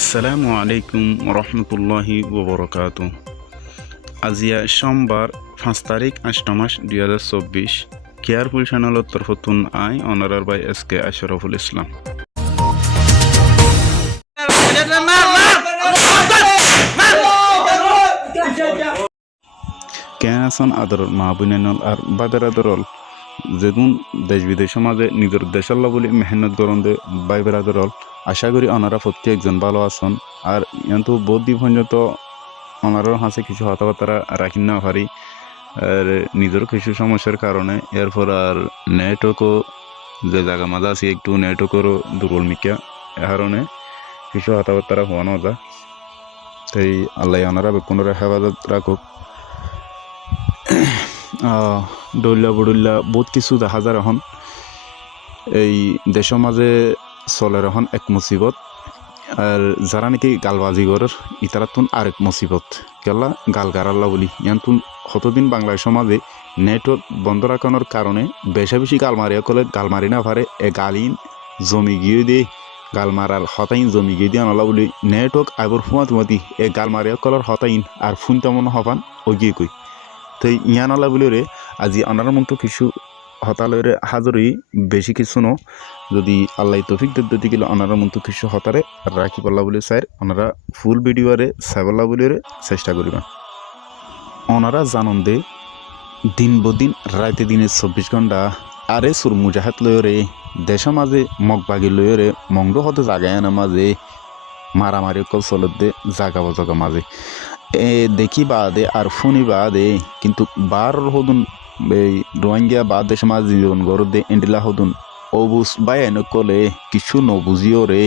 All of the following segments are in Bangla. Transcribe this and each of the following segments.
আসসালামু আলাইকুম রহমতুল্লাহি ওবরকাতু। আজিয়া সোমবার 5 তারিখ 8 মাস 2024 কেয়ারফুল চ্যানেলের তরফতুন I অনারার by SK Ashraful Islam. কেয়াসন আদর মা বুনেনল আর বাদের আদরল যেগুন দেশ বিদেশের মাঝে নিজের দেশাল্লা বলে মেহনত করন্দে বাই বেড়াদরল আশা করি ওনারা প্রত্যেকজন ভালো আছেন। আর কিন্তু বহুত দিন পর্যন্ত ওনারও হাসে কিছু কথাবার্তা রাখি না পারি, আর নিজেরও কিছু সমস্যার কারণে এরপর আর নেটওয়ার্কও যে জায়গা মাঝে আছি একটু নেটওয়ার্কেরও দুর্বল মিকা এ কারণে কিছু কথাবার্তা হওয়া না যা। তাই আল্লাহ ওনারা বেকুনরা হেফাজত রাখুক। ডইল্লা বডুল্লা বহুত কিছু দেখা যায় এখন এই দেশের মাঝে চলের এখন এক মুসিবত, আর যারা নাকি গালবাজি করার ইতারাতুন আরেক মুসিবত কেলা গাল গারাল্লা বলি ইয়ান্তুন কতদিন বাংলাদেশের মাঝে নেটওয়ার্ক বন্ধ রাখানোর কারণে বেশা বেশি গাল মারিয়া কলে গাল মারি না পারে এ গালিন জমি গিয়ে দিয়ে গাল মারার হতাইন জমি গিয়ে দিয়ে আনলা বলি নেটওয়ার্ক আইবর ফুয়া তুমাতি এ গাল মারিয়া কলার হতাইন আর ফোন তেমন হবান ও গিয়ে কই তো ইয়ান আলা বলি রে আজি আনার মতো কিছু হতালরে হাজরি বেশি কিছু ন যদি আল্লাহ তৌফিক দিতে গেলে ওনারা মতো কিছু হতারে রাখি পাল্লা বলে স্যার ওনারা ফুল ভিডিওরে সাইবাল্লা বলে চেষ্টা করিবেন। ওনারা জানন দে দিন বদিন রাতে দিনে 24 ঘন্টা আরে সুর মুজাহাত লয়রে দেশের মাঝে মগবাগি লয়রে মংড হতে জাগায় না মাঝে মারামারি কল চলত দে জাগা বজগা মাঝে এ দেখি বাদে আর ফোনি বাদে কিন্তু বার হদুন এই রোহিঙ্গা বা দেশ মাঝ জীবন গর দে এন্ডিলা হদুন অবুজ বাই এনে কলে কিছু নবুঝিও রে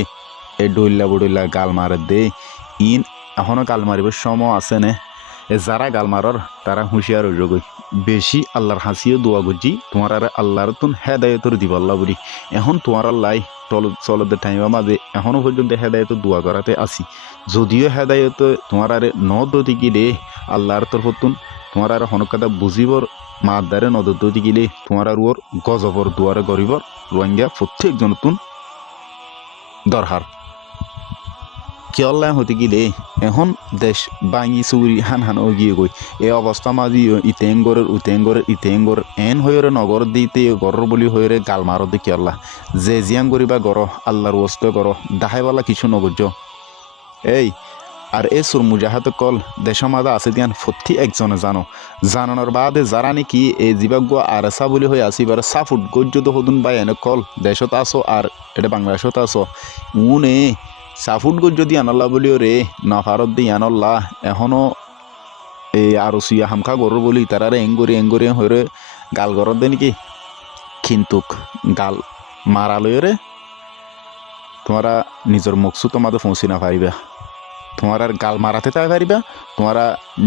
এ ডইল্লা বডইল্লা গাল মারে দে ইন এখনো গাল মারিবার সময় আছে নে এ যারা গাল মারর তারা হুঁশিয়ার হয়ে গই বেশি আল্লাহর হাসিও দোয়া গুজি তোমার আর আল্লাহর তুন হেদায়তর দিবাল্লা বলি এখন তোমার আল্লাহ চলদের টাইমের মাঝে এখনো পর্যন্ত হেদায়ত দোয়া করাতে আসি যদিও হেদায়ত তোমার আরে নদী গিলে আল্লাহর তরফতুন তোমার আর হনকাদা বুঝিবর মার দ্বারে নদী গিলে তোমার আর ওর গজবর দুয়ারে গরিবর রোহিঙ্গা প্রত্যেকজন তুন দরকার কেয়াল্লা হতে গেলে এখন দেশ বাঙি চুরি হান হান গিয়ে গই এই অবস্থা মাঝি ইতেঙ্গরের এন হয়ে নগর দিতে গরর বলি হয়ে গাল মারো দি কেয়াল্লা যে জিয়াং করিবা গর আল্লাহর ওস্তে গর দাহাইওয়ালা কিছু নগর্য এই আর এ সুর মুজাহাত কল দেশের মাঝে আছে দিয়ান ফতি একজনে জানানোর বাদে যারা নাকি এই জীবাগ্য আর আসা বলি হয়ে আসিবার সাফুট গজ্য হদুন বাই এনে কল দেশত আসো আর এটা বাংলাদেশত আসো উনে সাফুট গজ যদি আনাল্লা বলিও রে না ভারত দিয়ে আনল্লা এখনো এই আর সুইয়া হামখা গরু বলি তারারে এঙ্গরি হয়ে গাল গরত দে নাকি কিন্তুক গাল মারালয় রে তোমারা নিজের মকসুদ তোমাদের পৌঁছি না পারিবা তোমার আর গাল মারাতে তাই পারিবা তোমারা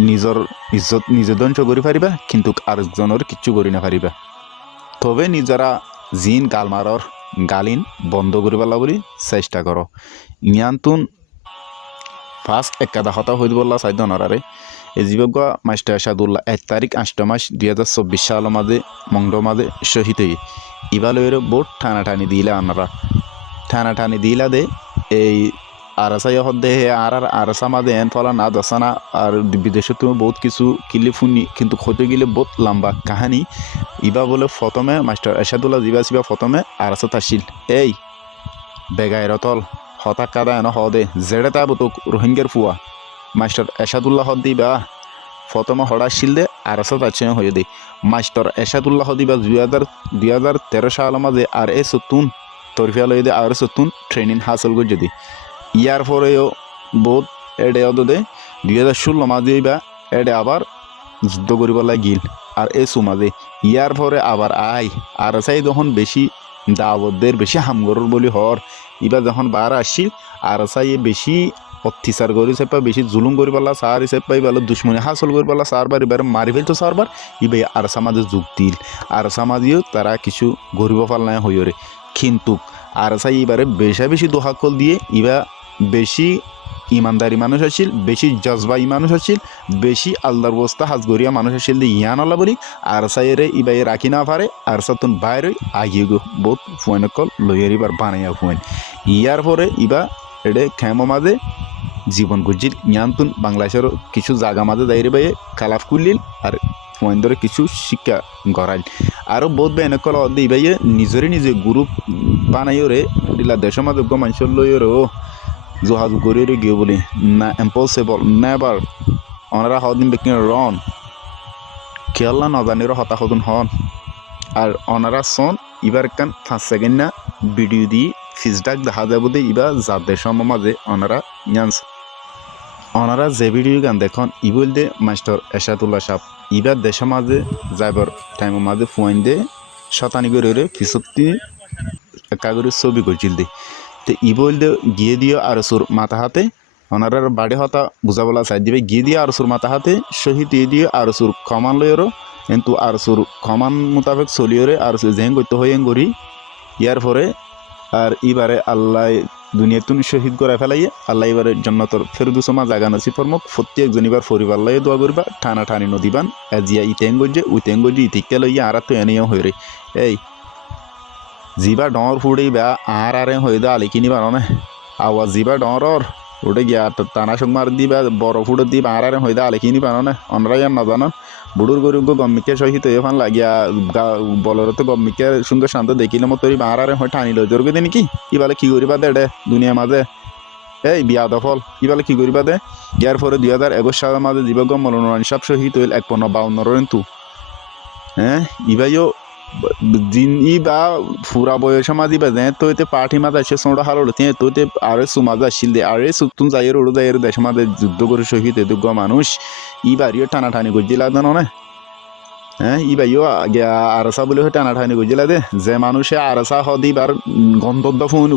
নিজের ইজ্জত নিজে ধ্বংস করি পারিবা কিন্তু আরেকজনের কিচ্ছু করি না পারিবা তবে নিজেরা জিন গাল মারর গালিন বন্ধ করিবাল্লা বলি চেষ্টা করো ইয়ান্তুন ফার্স্ট একাদা হতা হয়ে বললা সাইড নরারে এই জীবজ্ঞ মাস্টার আসাদুল্লাহ 1 তারিখ 8 মাস 2024 সালের মাঝে মংড মাঝে শহীদ হয়ে ইবালের বোট টানাটানি দিলে আনারা টানাটানি দিলা দে এই আরাসাই হদ্দে আর আরাসা মাঝে এন ফলা না দশানা আর বিদেশে তুমি বহুত কিছু কিলি ফুনি কিন্তু হতে গেলে বহুত লম্বা কাহানি ইবা বলে প্রথমে মাস্টার এরশাদুল্লাহ জিবা প্রথমে আরাসা আসিল এই বেগাই রতল হতাক কাদা এন হদে জেড়ে তা বতুক রোহিঙ্গার ফুয়া মাস্টার এরশাদুল্লাহ হদ দিবা প্রথমে হড়া আসিল দে আরাসা আছে হয়ে দে মাস্টার এরশাদুল্লাহ দিবা 2013 সালের মাঝে আর এ সতুন তরফিয়া লই দে আর সতুন ট্রেনিং হাসল করে যদি ইয়ার পরেও বহুত এডে দে 2016 মাঝে বা এডে আবার যুদ্ধ করিব লাগিল আর এ সুমাঝে ইয়ার পরে আবার আর চাই যখন বেশি দাওয়াতদের বেশি হামগরর বলি হর ইবা যখন বার আসিল আর চাই বেশি অত্যাচার করি চেপা বেশি জুলুম করি পারলা সার হিসেবে পাই বেলা দুশ্মনী হাসল করি পারলা সারবার এবার মারি ফেলতো সারবার ইবাই আর সমাজে যোগ দিল আর সমাজেও তারা কিছু গরিব পাল্লায় হইরে কিন্তু আর চাই এবারে বেশি দোহাকল দিয়ে ইবা বেশি ইমানদারি মানুষ আসছিল বেশি জজবাই মানুষ আসছিল বেশি আল্লাহর বস্তা হাজগরিয়া মানুষ আসছিল ইয়ান আল্লাহ বলি আর সাইরে ইবাই রাখি না পারে আর সাতুন বাইরে আগিয়ে গো বহুত ফুয়েন কল লইয়ার এবার বানাইয়া ফুয়েন ইয়ার পরে ইবা এটা খেমো মাঝে জীবন গুজিল ইয়ান্তুন বাংলাদেশের কিছু জায়গা মাঝে দাঁড়িয়ে বাইয়ে খালাফ করলিল আর ফোন ধরে কিছু শিক্ষা গড়াইল আরও বহুত বেনে কল দিই বাইয়ে নিজরে নিজে গ্রুপ বানাইও রে দিলা দেশের মাঝে মানুষের লইও রে ও জহাজ গড়িয়ে গিয়ে বলি না ইম্পসিবল নেভার ওনারা হদিন বেকিং রন খেয়াল্লা নজানির হতাহতুন হন আর ওনারা সন এবার কান 5 সেকেন্ড না ভিডিও দিয়ে ফিজডাক দেখা যাবো দে ইবা যার দেশের মাঝে ওনারা ইয়ানস ওনারা যে ভিডিও গান দেখুন ই বলতে মাস্টার এরশাদুল্লাহ সাহেব ইবার দেশের মাঝে যাইবার টাইমের মাঝে ফোন দে শতানি করে ফিসত্তি কাগরের ছবি করছিল দে তো ই বলতে গিয়ে দিও আর সুর মাথা হাতে ওনারা বাড়ি হতা বুঝাবলা চাই দিবে গিয়ে দিয়ে আর সুর মাথা হাতে শহীদ দিয়ে আর সুর কমান লইরও কিন্তু আর সুর কমান মোতাবেক চলিওরে আর সুর জেং করতে হয়ে গড়ি ইয়ার পরে আর এবারে আল্লাহ দুনিয়াতুন শহীদ করে ফেলাইয়ে আল্লাহ এবারে জন্নতর ফেরদুসমা জাগা নাসি ফরমক প্রত্যেক একজন এবার পরিবার লাই দোয়া করবা টানা টানি নদীবান এজিয়া ইতেঙ্গজে উতেঙ্গজে ইতিকে লইয়া আর তো এনেও হয়ে রে এই জিবা ডর ফুড়ি বা আর হয়ে দা আলি কিনিবার না আওয়াজ জিবা ডরর উঠে গিয়া টানা সংমার দিবা বড় ফুড়ে দিবা আর হয়ে দা আলি কিনিবার না অনরাই আর না জানান বুড়ুর গরু গম্মিকে সহিত এখন লাগিয়া বলর তো গম্মিকে সুন্দর শান্ত দেখিলে মতো আর হয় টানি লই জোর দে নাকি ইবালে কি করিবা দে দুনিয়া মাঝে এই বিয়া দফল ইবালে কি করিবা দে ইয়ার পরে 2021 সালের মাঝে জীবক মনোনয়ন সব শহীদ হইল 152 কিন্তু হ্যাঁ ইবাইও দিন ই বা ফুরা বয়স মাঝি বা তো এতে পার্টি মাঝে আসে সোঁড়া হালো তে তো এতে আরে সুমাজ আসিল দে আরে সুতুন যাইয়ের উড়ো যাইয়ের দেশ মাঝে যুদ্ধ করে শহীদ এদুগ মানুষ ই বাড়িও টানাটানি করছিল না না হ্যাঁ ই বাইও আরসা বলে টানাটানি করছিল দে যে মানুষে আরসা হদিবার গন্ধ ফোন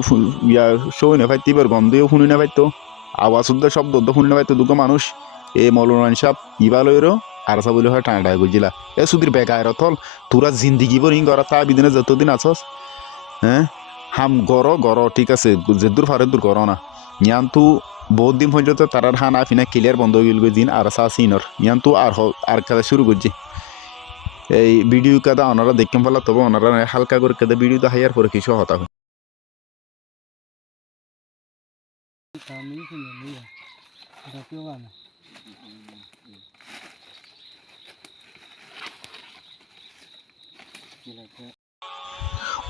ইয়া শোনে পাইতে এবার গন্ধও শুনি না পাইতো আওয়াজ শুদ্ধ শব্দ শুনি না পাইতো দুগো মানুষ এ মৌলানা সাহেব ইবা লইরও আরসা বলে হয় টানাটানি করছিল এ সুধীর বেকার থল তোরা জিন্দিগি বরিং করা তা বিদিনে যতদিন আছস হ্যাঁ হাম গড় ঠিক আছে যে দূর ফারে দূর করো না ইয়ান্তু বহুত দিন পর্যন্ত তারার হানা ফিনা ক্লিয়ার বন্ধ হয়ে গেল দিন আর সা সিনর ইয়ান্তু আর কাদা শুরু করছে এই ভিডিও কাদা ওনারা দেখেন ফেলা তবে ওনারা হালকা করে কাদা ভিডিও দেখাইয়ার পরে কিছু হতা হয়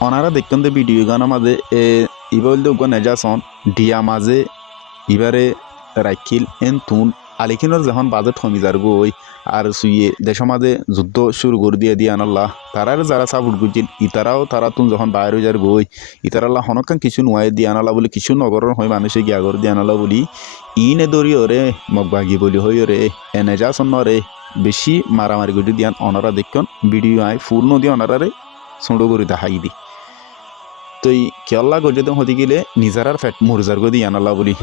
ওনারা দেখতেন যে ভিডিও গানের মাঝে ইবা বলতে নেজাসন ডিয়া মাঝে ইবারে রাখিল এন তুন আলিখিনের যখন বাজেট কমি যার গই আর সুইয়ে দেশের মাঝে যুদ্ধ শুরু করে দিয়ে আনাল্লাহ তারার যারা সাপোর্ট করছিল ইতারাও তারা তুন যখন বাইরে যার গই ইতারাল্লাহ হনকান কিছু নোয়াই দিয়ে আনালা বলে কিছু নগরের হয় মানুষে গিয়া করে দিয়ে আনালা বলি ইনে দরিও রে মগবাগি বলি হই রে নেজাসন রে বেশি মারামারি করে দিয়ান ওনারা দেখুন ভিডিও আয় পূর্ণ দিয়ে ওনারারে ছোটো করে দেখাই দি তো এই কেল্লা গজে হতে গেলে নিজারার ফ্যাট মরজার গদি আনালা বলি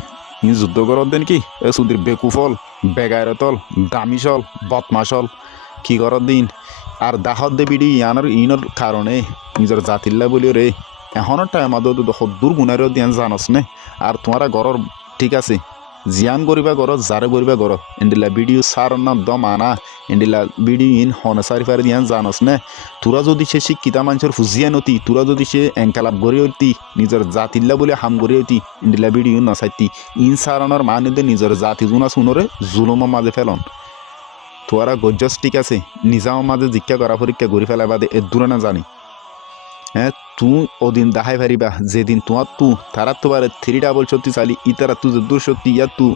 ই যুদ্ধ করত দেন কি এ সুদীর বেকুফল বেগায়রতল দামিসল বদমাসল কি করত দিন আর দাহত দে বিডি ইনর কারণে নিজের জাতিল্লা বলি রে এখনের টাইম দূর গুণারও দিয়ান জানস নে আর তোমারা ঘরের ঠিক আছে জিয়ান করিবা ঘর যারে করিবা ঘর এন্ডিলা ভিডিও সার না দম আনা এন্ডিলা ভিডিও ইন হনে সারি ফারি দিয়ান জানস নে তোরা যদি সে শিক্ষিতা মানুষের ফুজিয়া নতি তোরা যদি সে এঙ্কালাপ গড়ে উঠতি নিজের জাতিল্লা বলে হাম গড়ে উঠতি এন্ডিলা ভিডিও নাচাইতি ইন সারানোর মানুষদের নিজের জাতি জুনা শুনরে জুলুমের মাঝে ফেলন তোরা গজ্জস ঠিক আছে নিজামের মাঝে জিজ্ঞা করা পরীক্ষা গড়ি ফেলা বাদে এর দূরে না জানি হ্যাঁ তুই ওদিন দেখাই পারিবা যেদিন তোমার তু তারা তোমার 3 ডাবল সত্যি চালি ইতারা তু যে 2 সত্যি ইয়া তু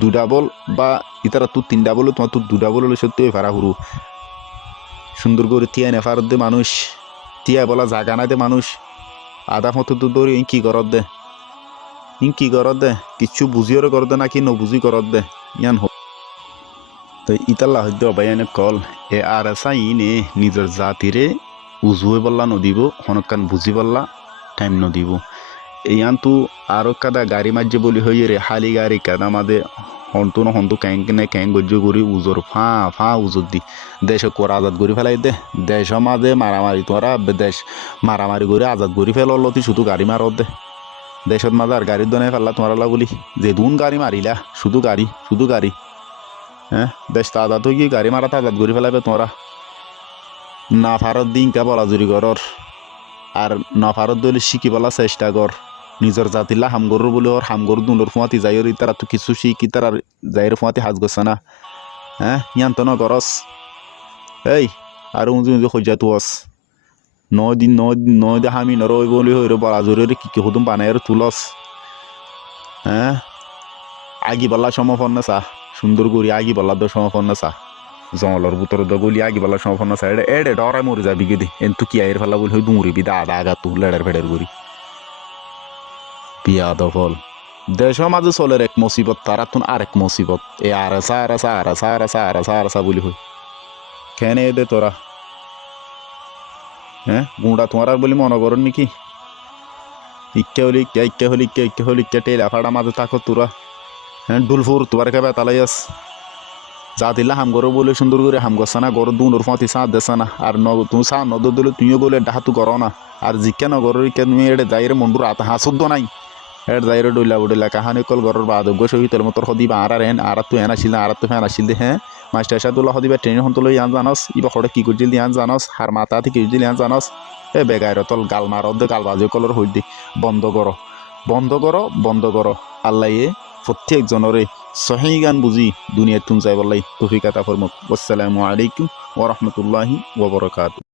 2 ডাবল বা ইতারা তু 3 ডাবল তোমার তু 2 ডাবল হলে সত্যি হয়ে ফারা হুরু সুন্দর করে তিয়া নেফার দে মানুষ তিয়া বলা জাগা না দে মানুষ আধা মতো তো দৌড়ি কি করত দে কি করত দে কিছু বুঝিও কর দে নাকি নবুঝি করত দে ইয়ান হোক তো ইতাল্লা হইতে অবাইনে কল এ আর আসা ইনে নিজের জাতিরে উজুয়ে বললা নদিব হনকান বুঝি বললা টাইম নদিব ইয়ান্তু আরো কাদা গাড়ি মাঝে বলি হই রে হালি গাড়ি কাদা মাঝে হন্তু ক্যাং গজ্জ করি উজোর ফা উজোর দি দেশ কর আজাদ করি ফেলাই দে দেশ মাঝে মারামারি তোরা দেশ মারামারি করে আজাদ করি ফেলতি শুধু গাড়ি মারত দে দেশের মাঝে আর গাড়ির দনে ফেললা তোমারা বলি যে দুন গাড়ি মারিলা শুধু গাড়ি হ্যাঁ দেশ আজাদ হয়ে গিয়ে গাড়ি মারা আজাদ করি ফেলাবে তোমরা না ফারত দিন কা বলা জুরি করর আর না ফারত দলে শিখি বলা চেষ্টা কর নিজর জাতিলা হামগরুর বলে ওর হামগরু দুনোর ফুয়াতি যাইর তারা তো কিছু শিখি তারা যাইর ফুয়াতি হাজ গছে না হ্যাঁ ইয়ান তো ন গরস এই আর উঁজু উঁজু খোঁজা তুস 9 দিন 9 দিন হামি নর ওই বলি হইর বলা জোরে কি হুদুম বানাইর তুলস হ্যাঁ আগি বাল্লা সমাপন্ন চা সুন্দর করি আগি বাল্লা দ সমাপন্ন চা জঙ্গলের ভিতরে দ গলি আগি বাল্লা সমাপন্ন চা এডে ডরাই মরে যাবি গেদি এন্তু কি আইর ফেলা বলি হই দুমুরিবি দা আদা আগা তু লেড়ার ফেডার করি পিয়া দফল দেশের মাঝে চলের এক মুসিবত তারা তুন আরেক মুসিবত এ আরসা বলি হই কেন দে তোরা হ্যাঁ গুঁড়া তোমার আর বলি মনে করেন নাকি ইক্কে হলি টেলা ফাড়া মাঝে থাকো তোরা হ্যাঁ ডুলফুর তোমার কে বেতালাই আস যা দিলা হাম করো বলে সুন্দর করে হাম করছে না গরো দুনোর ফাঁতি সাঁত দেছে না আর তুমি সাঁ নদ দিলে তুইও বলে ডাহাতু করো না আর জিজ্ঞা নগরের কে তুমি এড়ে যাইরে মন্ডুর আতা হাসুদ্দ নাই এর যাইরে ডইলা উডিলা কাহানি কল গরর বাদগ্য সহিতের মতর হদিবা আর এন আর তুই এন আসিল আর তুই ফ্যান আসিল দে হ্যাঁ মাস্টার সাদুল্লাহ হদিবা ট্রেনের হন্তলো ইয়ান জানস ইবা হরে কি করছিল ইয়ান জানস হার মাথা থেকে ইউজিল ইয়ান জানস এ বেগাইর তল গাল মারদ গাল বাজে কলর হই দি বন্ধ করো আল্লাহ এ প্রত্যেক জনরে সহি গান বুঝি দুনিয়া তুন যাই বলাই তৌফিক আতা ফরমাক। আসসালামু আলাইকুম ওয়া রাহমাতুল্লাহি ওয়া বারাকাতুহু।